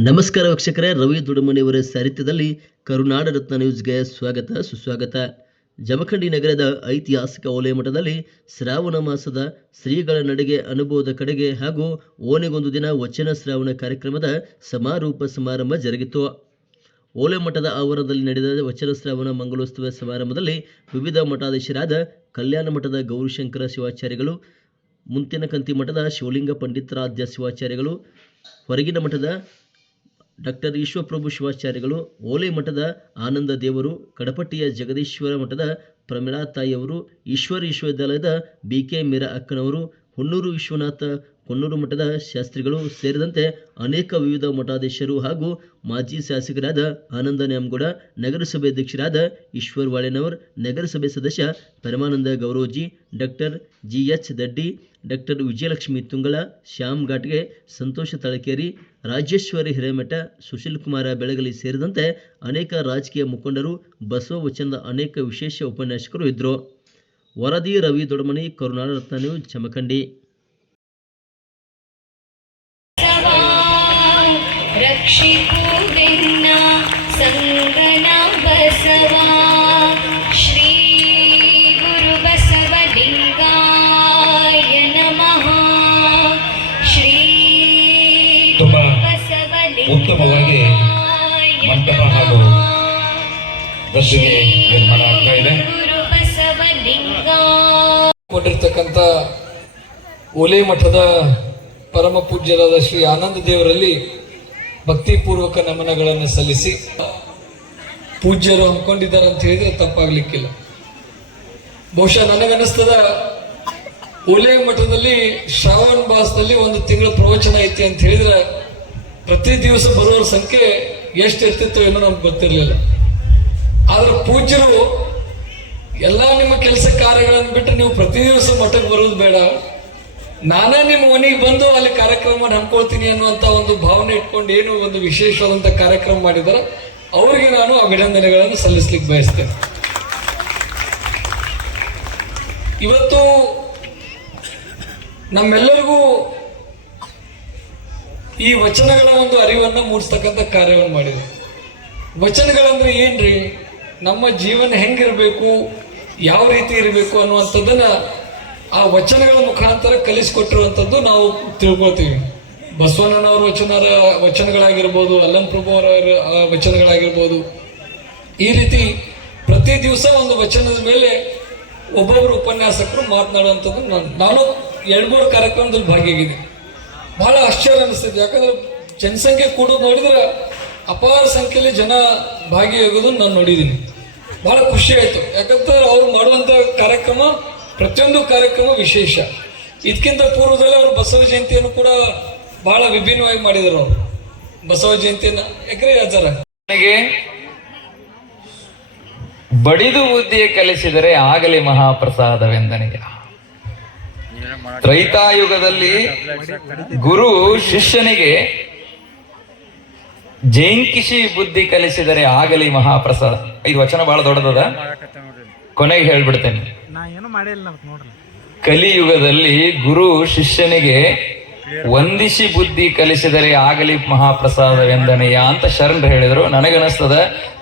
ನಮಸ್ಕಾರ ವೀಕ್ಷಕರೇ ರವಿ ದುಡುಮನಿಯವರ ಸಾಹಿತ್ಯದಲ್ಲಿ ಕರುನಾಡ ರತ್ನ ನ್ಯೂಸ್ಗೆ ಸ್ವಾಗತ ಸುಸ್ವಾಗತ. ಜಮಖಂಡಿ ನಗರದ ಐತಿಹಾಸಿಕ ಓಲೆಮಠದಲ್ಲಿ ಶ್ರಾವಣ ಮಾಸದ ಶ್ರೀಗಳ ನಡೆಗೆ ಅನುಭವದ ಕಡೆಗೆ ಹಾಗೂ ಓನೆಗೊಂದು ದಿನ ವಚನ ಶ್ರಾವಣ ಕಾರ್ಯಕ್ರಮದ ಸಮಾರೋಪ ಸಮಾರಂಭ ಜರುಗಿತು. ಓಲೆ ಮಠದ ಆವರಣದಲ್ಲಿ ನಡೆದ ವಚನ ಶ್ರಾವಣ ಮಂಗಳೋತ್ಸವ ಸಮಾರಂಭದಲ್ಲಿ ವಿವಿಧ ಮಠಾಧೀಶರಾದ ಕಲ್ಯಾಣ ಮಠದ ಗೌರಿಶಂಕರ ಶಿವಾಚಾರ್ಯಗಳು ಮುಂತಿನಕಂತಿ ಮಠದ ಶಿವಲಿಂಗ ಪಂಡಿತಾರಾಧ್ಯ ಶಿವಾಚಾರ್ಯಗಳು, ಹೊರಗಿನ ಮಠದ ಡಾಕ್ಟರ್ ಈಶ್ವರಪ್ರಭು ಶಿವಾಚಾರ್ಯಗಳು ಓಲೆ ಮಠದ ಆನಂದ ದೇವರು, ಕಡಪಟ್ಟಿಯ ಜಗದೀಶ್ವರ ಮಠದ ಪ್ರಮೀಳಾ ತಾಯಿಯವರು ಈಶ್ವರ ವಿಶ್ವವಿದ್ಯಾಲಯದ ಬಿ ಕೆ ಮೀರಾ ಅಕ್ಕನವರು ಹೊನ್ನೂರು ವಿಶ್ವನಾಥ ಕೊಣ್ಣೂರು ಮಠದ ಶಾಸ್ತ್ರಿಗಳು ಸೇರಿದಂತೆ ಅನೇಕ ವಿವಿಧ ಮಠಾಧೀಶರು ಹಾಗೂ ಮಾಜಿ ಶಾಸಕರಾದ ಆನಂದ ನ್ಯಾಮಗೌಡ, ನಗರಸಭೆ ಅಧ್ಯಕ್ಷರಾದ ಈಶ್ವರ್ ವಾಳೆನವರ್, ನಗರಸಭೆ ಸದಸ್ಯ Paramananda Gouroji, doctor G H Daddi, doctor Vijayalakshmi Tungala Shyam ಘಾಟ್ಗೆ Santosh Talakeri, Rajeshwari Hiremath, Sushil Kumar Belagali ಸೇರಿದಂತೆ ಅನೇಕ ರಾಜಕೀಯ ಮುಖಂಡರು, ಬಸವ ವಚನದ ಅನೇಕ ವಿಶೇಷ ಉಪನ್ಯಾಸಕರು ಇದ್ದರು. ವರದಿ ರವಿ ದೊಡಮನಿ ಕರುನಾಡ ಚಮಕಂಡಿ ಬಸವಲಿಂಗಾಯ ಉತ್ತಮವಾಗಿ ಮಂಟಪ ಹಾಗೂ ಬಸ್ಸಿಗೆ ನಿರ್ಮಾಣ ಆಗ್ತಾ ಇದೆ. ಓಲೆ ಮಠದ ಪರಮ ಪೂಜ್ಯರಾದ ಶ್ರೀ ಆನಂದ ದೇವರಲ್ಲಿ ಭಕ್ತಿಪೂರ್ವಕ ನಮನಗಳನ್ನು ಸಲ್ಲಿಸಿ ಪೂಜ್ಯರು ಹಮ್ಮಿಕೊಂಡಿದ್ದಾರೆ ಅಂತ ಹೇಳಿದ್ರೆ ತಪ್ಪಾಗ್ಲಿಕ್ಕಿಲ್ಲ. ಬಹುಶಃ ನನಗನ್ನಿಸ್ತದ ಓಲೆ ಮಠದಲ್ಲಿ, ಶ್ರಾವಣ ಮಾಸದಲ್ಲಿ ಒಂದು ತಿಂಗಳ ಪ್ರವಚನ ಐತಿ ಅಂತ ಹೇಳಿದ್ರೆ ಪ್ರತಿ ದಿವಸ ಬರೋರ ಸಂಖ್ಯೆ ಎಷ್ಟು ಇರ್ತಿತ್ತು ಏನೋ ನಮ್ಗೆ ಗೊತ್ತಿರಲಿಲ್ಲ. ಆದ್ರೆ ಪೂಜ್ಯರು ಎಲ್ಲ ನಿಮ್ಮ ಕೆಲಸ ಕಾರ್ಯಗಳನ್ನು ಬಿಟ್ಟು ನೀವು ಪ್ರತಿ ದಿವಸ ಮಠಕ್ಕೆ ಬರೋದು ಬೇಡ. ನಾನೇ ನಿಮ್ಮ ಮನೆಗೆ ಬಂದು ಅಲ್ಲಿ ಕಾರ್ಯಕ್ರಮ ಹಮ್ಕೊಳ್ತೀನಿ ಅನ್ನುವಂಥ ಒಂದು ಭಾವನೆ ಇಟ್ಕೊಂಡು ಏನು ಒಂದು ವಿಶೇಷವಾದಂಥ ಕಾರ್ಯಕ್ರಮ ಮಾಡಿದಾರೆ ಅವರಿಗೆ ನಾನು ಅಭಿನಂದನೆಗಳನ್ನು ಸಲ್ಲಿಸ್ಲಿಕ್ಕೆ ಬಯಸ್ತೇನೆ. ಇವತ್ತು ನಮ್ಮೆಲ್ಲರಿಗೂ ಈ ವಚನಗಳ ಒಂದು ಅರಿವನ್ನು ಮೂಡಿಸ್ತಕ್ಕಂಥ ಕಾರ್ಯವನ್ನು ಮಾಡಿದೆ. ವಚನಗಳಂದ್ರೆ ಏನ್ರಿ? ನಮ್ಮ ಜೀವನ ಹೆಂಗಿರಬೇಕು? ಯಾವ ರೀತಿ ಇರಬೇಕು ಅನ್ನುವಂಥದ್ದನ್ನ ಆ ವಚನಗಳ ಮುಖಾಂತರ ಕಲಿಸಿಕೊಟ್ಟಿರುವಂಥದ್ದು ನಾವು ತಿಳ್ಕೊಳ್ತೀವಿ. ಬಸವಣ್ಣನವರ ವಚನ ವಚನಗಳಾಗಿರ್ಬೋದು, ಅಲ್ಲಂ ಪ್ರಭು ಅವರ ವಚನಗಳಾಗಿರ್ಬೋದು, ಈ ರೀತಿ ಪ್ರತಿ ದಿವಸ ಒಂದು ವಚನದ ಮೇಲೆ ಒಬ್ಬೊಬ್ಬರು ಉಪನ್ಯಾಸಕರು ಮಾತನಾಡುವಂಥದ್ದು ನಾನು ನಾನು ಎರಡು ಮೂರು ಕಾರ್ಯಕ್ರಮದಲ್ಲಿ ಭಾಗಿಯಾಗಿದ್ದೀನಿ. ಬಹಳ ಆಶ್ಚರ್ಯ ಅನಿಸ್ತಿದೆ. ಯಾಕಂದ್ರೆ ಜನಸಂಖ್ಯೆ ಕೂಡ ನೋಡಿದ್ರೆ ಅಪಾರ ಸಂಖ್ಯೆಯಲ್ಲಿ ಜನ ಭಾಗಿಯಾಗೋದನ್ನು ನಾನು ನೋಡಿದ್ದೀನಿ. ಬಹಳ ಖುಷಿ ಆಯಿತು. ಯಾಕಂದ್ರೆ ಅವ್ರು ಮಾಡುವಂಥ ಕಾರ್ಯಕ್ರಮ ಪ್ರತಿಯೊಂದು ಕಾರ್ಯಕ್ರಮ ವಿಶೇಷ. ಇದಕ್ಕಿಂತ ಪೂರ್ವದಲ್ಲಿ ಅವರು ಬಸವ ಜಯಂತಿಯನ್ನು ಕೂಡ ಬಹಳ ವಿಭಿನ್ನವಾಗಿ ಮಾಡಿದರು ಅವರು. ಬಸವ ಜಯಂತಿಯನ್ನ ಯಾಕ್ರೆ ಆಚಾರ? ನನಗೆ ಬಡಿದು ಬುದ್ಧಿಯ ಕಲಿಸಿದರೆ ಆಗಲಿ ಮಹಾಪ್ರಸಾದವೆಂದನಿಗೆ ತ್ರೈತಾಯುಗದಲ್ಲಿ ಗುರು ಶಿಷ್ಯನಿಗೆ ಜೈಂಕಿಸಿ ಬುದ್ಧಿ ಕಲಿಸಿದರೆ ಆಗಲಿ ಮಹಾಪ್ರಸಾದ. ಇದು ವಚನ ಬಹಳ ದೊಡ್ಡದದ. ಕೊನೆಗೆ ಹೇಳ್ಬಿಡ್ತೇನೆ. ನಾ ಏನು ಮಾಡಿಲ್ಲ ನೋಡ್ರಿ. ಕಲಿಯುಗದಲ್ಲಿ ಗುರು ಶಿಷ್ಯನಿಗೆ ವಂದಿಸಿ ಬುದ್ಧಿ ಕಲಿಸಿದರೆ ಆಗಲಿ ಮಹಾಪ್ರಸಾದವೆಂದನೆಯ ಅಂತ ಶರಣರು ಹೇಳಿದ್ರು. ನನಗನ್ನಿಸ್ತದ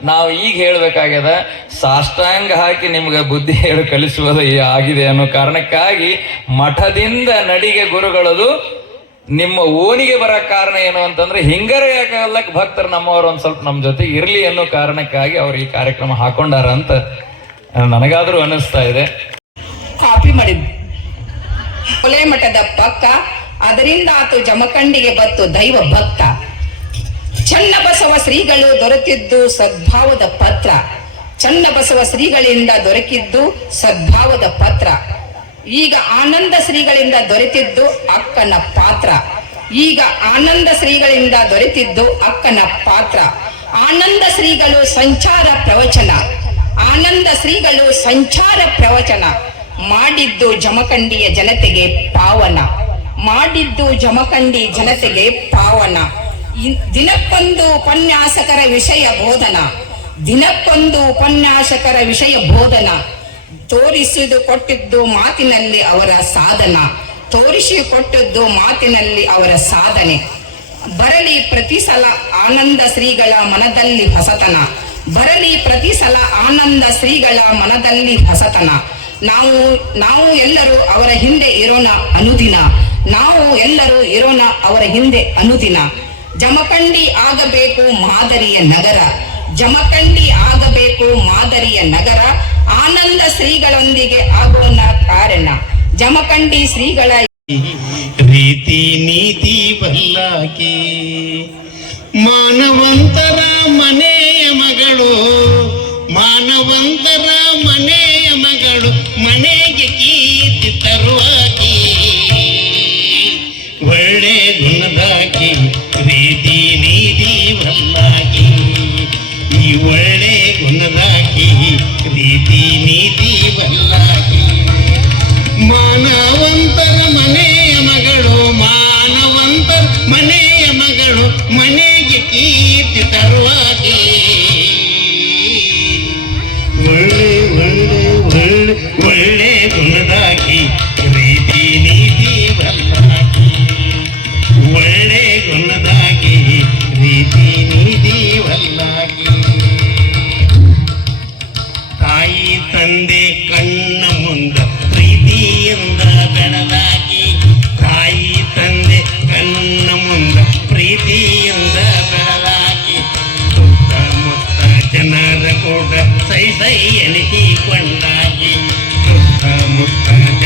ನಾವು ಈಗ ಹೇಳ್ಬೇಕಾಗ್ಯದ ಸಾಷ್ಟಾಂಗ ಹಾಕಿ ನಿಮ್ಗೆ ಬುದ್ಧಿ ಹೇಳಿ ಕಲಿಸುವುದು ಆಗಿದೆ ಅನ್ನೋ ಕಾರಣಕ್ಕಾಗಿ ಮಠದಿಂದ ನಡಿಗೆ ಗುರುಗಳದು ನಿಮ್ಮ ಓನಿಗೆ ಬರೋ ಕಾರಣ ಏನು ಅಂತಂದ್ರೆ ಹಿಂಗರೆ ಯಾಕಲ್ಲಕ್ ಭಕ್ತರು ನಮ್ಮವರು ಒಂದ್ ಸ್ವಲ್ಪ ನಮ್ಮ ಜೊತೆ ಇರ್ಲಿ ಅನ್ನೋ ಕಾರಣಕ್ಕಾಗಿ ಅವ್ರು ಈ ಕಾರ್ಯಕ್ರಮ ಹಾಕೊಂಡಾರ ಅಂತ ನನಗಾದ್ರೂ ಅನ್ನಿಸ್ತಾ ಇದೆ. ಕಾಪಿ ಮಾಡಿದ್. ಕೊಲೆ ಮಠದ ಪಕ್ಕ ಅದರಿಂದ ಆತು ಜಮಖಂಡಿಗೆ ಬತ್ತು ದೈವ ಭಕ್ತ. ಚನ್ನಬಸವ ಶ್ರೀಗಳು ದೊರೆತಿದ್ದು ಸದ್ಭಾವದ ಪತ್ರ. ಚನ್ನಬಸವ ಶ್ರೀಗಳಿಂದ ದೊರಕಿದ್ದು ಸದ್ಭಾವದ ಪತ್ರ. ಈಗ ಆನಂದ ಶ್ರೀಗಳಿಂದ ದೊರೆತಿದ್ದು ಅಕ್ಕನ ಪಾತ್ರ. ಈಗ ಆನಂದ ಶ್ರೀಗಳಿಂದ ದೊರೆತಿದ್ದು ಅಕ್ಕನ ಪಾತ್ರ. ಆನಂದ ಶ್ರೀಗಳು ಸಂಚಾರ ಪ್ರವಚನ. ಆನಂದ ಶ್ರೀಗಳು ಸಂಚಾರ ಪ್ರವಚನ. ಮಾಡಿದ್ದು ಜಮಖಂಡಿಯ ಜನತೆಗೆ ಪಾವನ. ಮಾಡಿದ್ದು ಜಮಖಂಡಿ ಜನತೆಗೆ ಪಾವನ. ದಿನಕ್ಕೊಂದು ಉಪನ್ಯಾಸಕರ ವಿಷಯ ಬೋಧನ. ದಿನಕ್ಕೊಂದು ಉಪನ್ಯಾಸಕರ ವಿಷಯ ಬೋಧನ. ತೋರಿಸಿದು ಕೊಟ್ಟಿದ್ದು ಮಾತಿನಲ್ಲಿ ಅವರ ಸಾಧನ. ತೋರಿಸಿ ಕೊಟ್ಟದ್ದು ಮಾತಿನಲ್ಲಿ ಅವರ ಸಾಧನೆ. ಬರಲಿ ಪ್ರತಿ ಸಲ ಆನಂದ ಶ್ರೀಗಳ ಮನದಲ್ಲಿ ಹೊಸತನ. ಬರಲಿ ಪ್ರತಿ ಸಲ ಆನಂದ ಶ್ರೀಗಳ ಮನದಲ್ಲಿ ಹೊಸತನ. ನಾವು ನಾವು ಎಲ್ಲರೂ ಅವರ ಹಿಂದೆ ಇರೋಣ ಅನುದಿನ. ನಾವು ಎಲ್ಲರೂ ಇರೋಣ ಅವರ ಹಿಂದೆ ಅನುದಿನ. ಜಮಖಂಡಿ ಆಗಬೇಕು ಮಾದರಿಯ ನಗರ. ಜಮಖಂಡಿ ಆಗಬೇಕು ಮಾದರಿಯ ನಗರ. ಆನಂದ ಶ್ರೀಗಳೊಂದಿಗೆ ಆಗೋಣ ಕಾರಣ. ಜಮಖಂಡಿ ಶ್ರೀಗಳ ರೀತಿ ನೀತಿ ಒಳ್ಳೆ ಗುಣದಾಕಿ ರೀತಿ ನೀತಿ ಬಲ್ಲಾಕಿ ಈ ಒಳ್ಳೆ ಗುಣದಾಕಿ ರೀತಿ ನೀತಿ ಬಲ್ಲಾಕಿ ಮಾನವಂತರ ಮನೆಯ ಮಗಳು ಮಾನವಂತರ ಮನೆಯ ಮಗಳು ಮನೆಗೆ ಕೀರ್ತಿ ತರುವಾಗೆ ಒಳ್ಳೆ ಒಳ್ಳೆ ಒಳ್ಳೆ ಒಳ್ಳೆ ಸೈ ಸೈ ಎನಿಸಿಕೊಂಡಾಗಿ ಸುತ್ತಮುತ್ತ